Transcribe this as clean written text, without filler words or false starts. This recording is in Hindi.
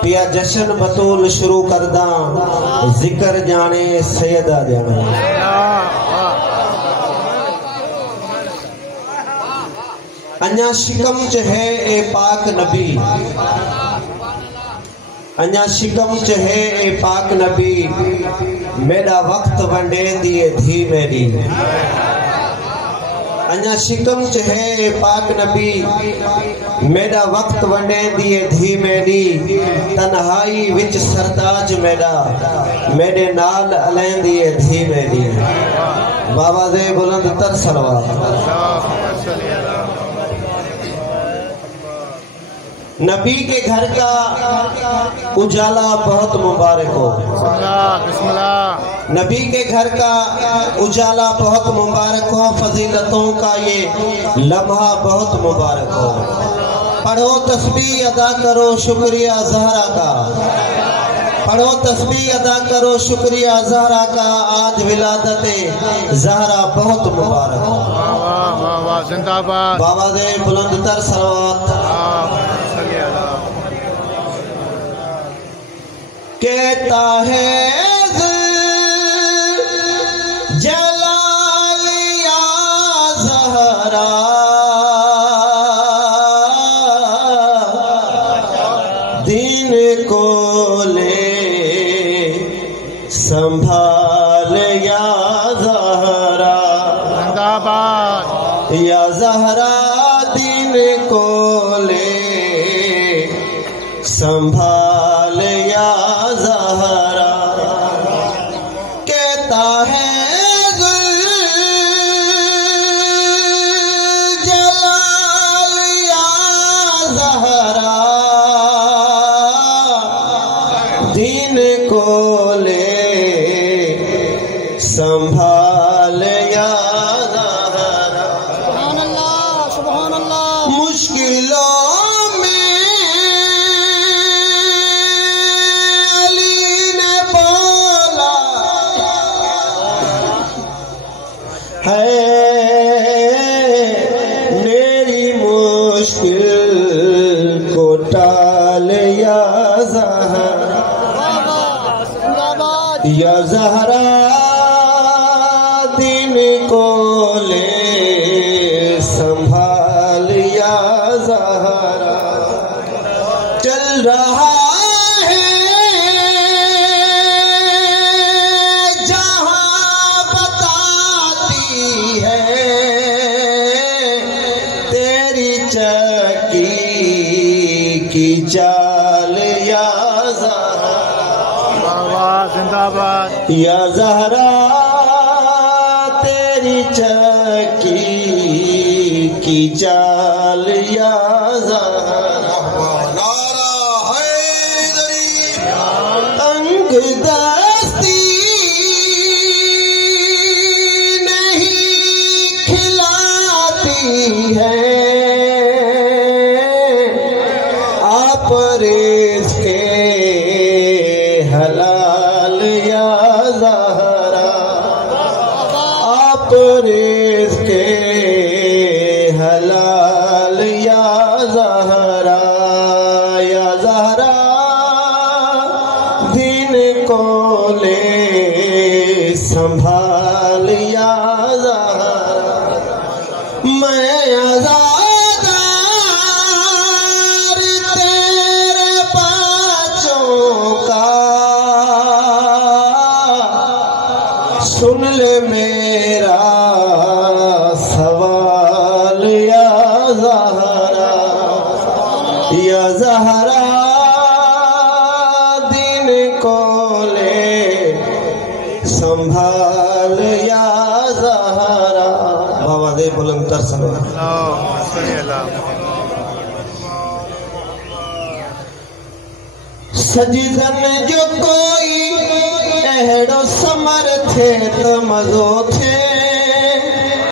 पिया जशन बतूल शुरू करदा जिक्र जाने सैयदा जाने। अन्या शिकम च है ए पाक नबी, अन्या शिकम च है ए पाक नबी, मेरा वक्त वंडे दिए धी मेरी। अन्या शिकम च है ए पाक नबी, मेरा वक्त वंडे दिए धी मेरी। तन्हाई विच सरताज मेरा, मेरे नाल अलें दिए धी मेरी। बाबा दे बुलंद तर सलवात। नबी के घर का उजाला बहुत मुबारक हो। नबी के घर का उजाला बहुत मुबारक हो। फजीलतों का ये लम्हा बहुत मुबारक हो। पढ़ो तस्बीह अदा करो शुक्रिया ज़हरा का, पढ़ो तस्बीह अदा करो शुक्रिया ज़हरा का। आज विलादते ज़हरा बहुत मुबारक हो। जिंदाबाद। बाबा दे बुलंद तर सलवात। कहता है जलाल या ज़हरा, दीन को ले संभाल या ज़हरा। जिंदाबाद। या ज़हरा दीन को ले संभाल या ज़हरा। कहता है जलाल या ज़हरा, दीन को ले संभाल या ज़हरा। सुभान अल्लाह, सुभान अल्लाह। मुश्किलों मेरी मुश्किल को टाल या ज़हरा। या ज़हरा दिन को ले संभाल या ज़हरा। चल रहा चकी की चाल या ज़हरा। जिंदाबाद। या ज़हरा तेरी चकी की चाल या ज़हरा। नारा हैदरी अंग दस्ती नहीं खिलाती है, परेज़ के हलाल या ज़हरा। परेज़ के हलाल या ज़हरा। या ज़हरा दिन को ले संभाल या ज़हरा। मैं आज़ाद सुन ले मेरा सवाल या ज़हरा। या ज़हरा दिन को ले संभाल या ज़हरा। बाबा दे बुलंद तर सलवात। सजदन जो कोई अहड़ो समर थे तो मज़ो थे।